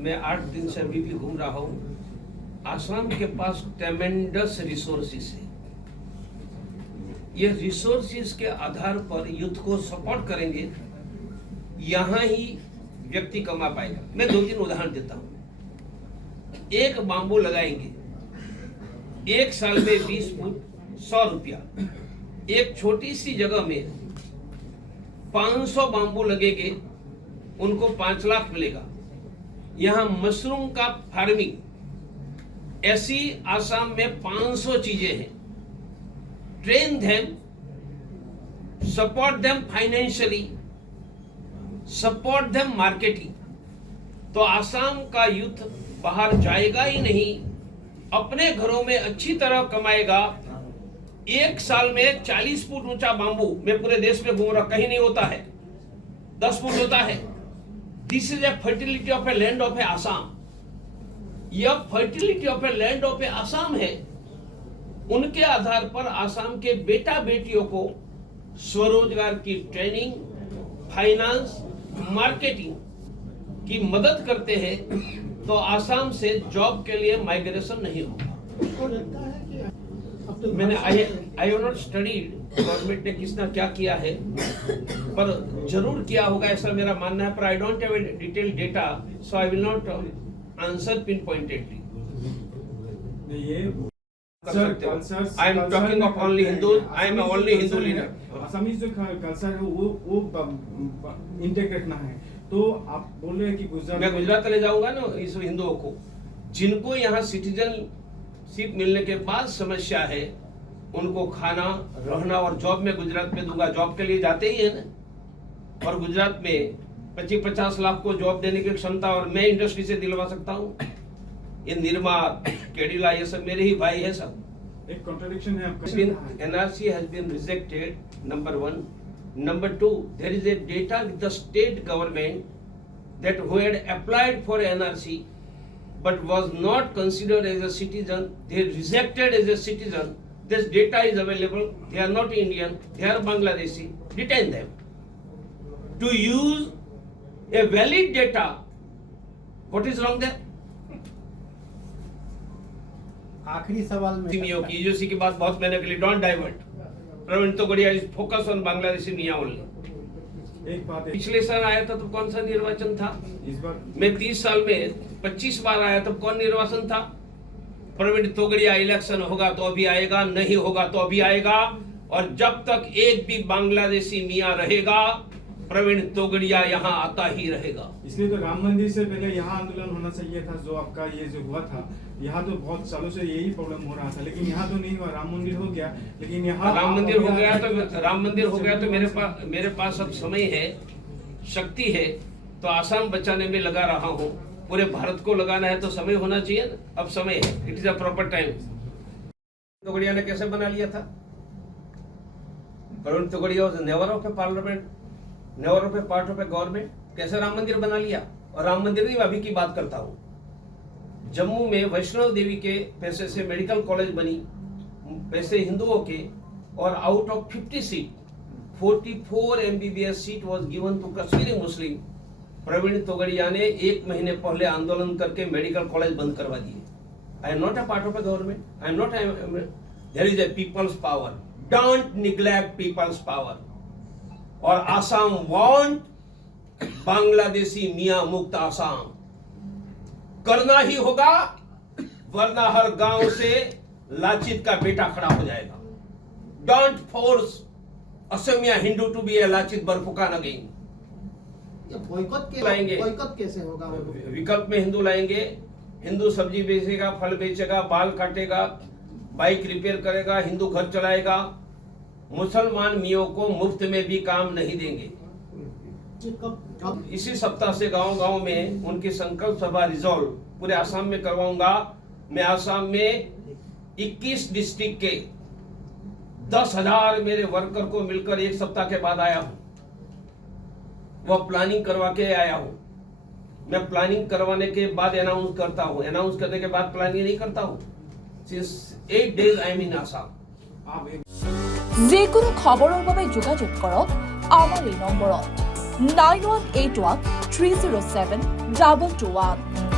मैं 8 दिन से अभी भी घूम रहा हूँ। आसाम के पास ट्रेमेंडस रिसोर्सेस है। ये रिसोर्सेस के आधार पर यूथ को सपोर्ट करेंगे, यहाँ ही व्यक्ति कमा पाएगा। मैं 2-3 उदाहरण देता हूँ। एक बांबू लगाएंगे, 1 साल में 20 फुट 100 रुपया। एक छोटी सी जगह में 500 बांबू लगेंगे, उनको 5 लाख मिलेगा। यहाँ मशरूम का फार्मिंग, ऐसी आसाम में 500 चीजें हैं। Train them, support them financially, support them marketing, तो आसाम का यूथ बाहर जाएगा ही नहीं, अपने घरों में अच्छी तरह कमाएगा। 1 साल में 40 फुट ऊंचा बांबू, मैं पूरे देश में घूम रहा, कहीं नहीं होता है, 10 फुट होता है। This is a fertility of a land of a Assam. यह fertility of a land of a Assam है। उनके आधार पर आसाम के बेटा बेटियों को स्वरोजगार की ट्रेनिंग, फाइनेंस, मार्केटिंग की मदद करते हैं, तो आसाम से जॉब के लिए माइग्रेशन नहीं होगा। मैंने I have not studied government ने किसना क्या किया है, पर जरूर किया होगा ऐसा मेरा मानना है, पर I don't have detail data, so I will not answer pin pointedly. I am talking of only Hindus. I am only Hindu leader. Assamese जो कल्चर है वो इंटीग्रेट ना है, तो आप बोल रहे हैं कि गुजरात, मैं गुजरात ले जाऊंगा ना इस हिंदुओं को, जिनको यहाँ सिटीजनशिप मिलने के बाद समस्या है, उनको खाना, रहना और जॉब में गुजरात में दूंगा। जॉब के लिए जाते ही है ना, और गुजरात में 25-50 लाख को जॉब देने की क्षमता और मैं इंडस्ट्री से दिलवा सकता हूँ। ये निर्मा, केडिला, ये सब मेरे ही भाई है सब। एक कॉन्ट्रडिक्शन है आपका। NRC has been rejected, number 1. Number 2, there is a data with the state government that who had applied for NRC but was not considered as a citizen, they rejected as a citizen. This data is available. They are not Indian, they are Bangladeshi. Detain them. To use a valid data, what is wrong there? आखिरी सवाल में की UGC की बात बहुत मैंने के लिए don't divert. Praveen Togadia is focus on Bangladeshi miyan only. एक बात है, पिछले साल आया था तो कौन सा निर्वाचन था? इस बार मैं 30 साल में 25 बार आया तब कौन निर्वाचन था? प्रवीण तोगड़िया इलेक्शन होगा तो अभी आएगा, नहीं होगा तो अभी आएगा, और जब तक एक भी बांग्लादेशी मियां रहेगा, प्रवीण तोगड़िया यहाँ आता ही रहेगा। इसलिए तो राम मंदिर से पहले यहाँ आंदोलन होना चाहिए था, जो आपका ये जो हुआ था। यहाँ तो बहुत सालों से यही प्रॉब्लम हो रहा था, लेकिन यहाँ तो नहीं हुआ। राम मंदिर हो गया, लेकिन यहाँ राम मंदिर हो गया तो मेरे पास अब समय है, शक्ति है, तो आसाम बचाने में लगा रहा हूँ। पूरे भारत को लगाना है तो समय होना चाहिए ना, अब समय है, it is a proper time. Togadia ने कैसे बना लिया था? Praveen Togadia was never of a parliament, never of a part of a government, कैसे राम मंदिर बना लिया? और राम मंदिर की अभी की बात करता हूँ, जम्मू में वैष्णव देवी के पैसे से मेडिकल कॉलेज बनी, पैसे हिंदुओं के, और out of 50 seat 44 MBBS seat was given to Kashmiri Muslim. Pravin Togadia ने 1 महीने पहले आंदोलन करके मेडिकल कॉलेज बंद करवा दिए। I am not a part of a government, I am not, there is a people's power, don't neglect people's power. और Assam want Bangladeshi मियां मुक्त आसाम करना ही होगा, वरना हर गांव से लाचित का बेटा खड़ा हो जाएगा। Don't force Assamese Hindu to be a Lachit Borphukan again. Boycott कैसे होगा? विकल्प में हिंदू लाएंगे, हिंदू सब्जी बेचेगा, फल बेचेगा, बाल काटेगा, बाइक रिपेयर करेगा, हिंदू घर चलाएगा। मुसलमान मियों को मुफ्त में भी काम नहीं देंगे। इसी सप्ताह से गांव-गांव में उनकी संकल्प सभा रिजॉल्व पूरे आसाम में करवाऊंगा। मैं आसाम में 21 डिस्ट्रिक्ट के 10,000 मेरे वर्कर को मिलकर 1 सप्ताह के बाद आया हूं, वह प्लानिंग करवा के आया हूं। मैं प्लानिंग करवाने के बाद अनाउंस करता हूं, अनाउंस करने के बाद प्लानिंग नहीं करता हूं। सिंस 8 days आई एम इन आसाम। যিকোনো খবৰৰ বাবে যোগাযোগ কৰক আমাৰ এই নম্বৰত 9181 307 221।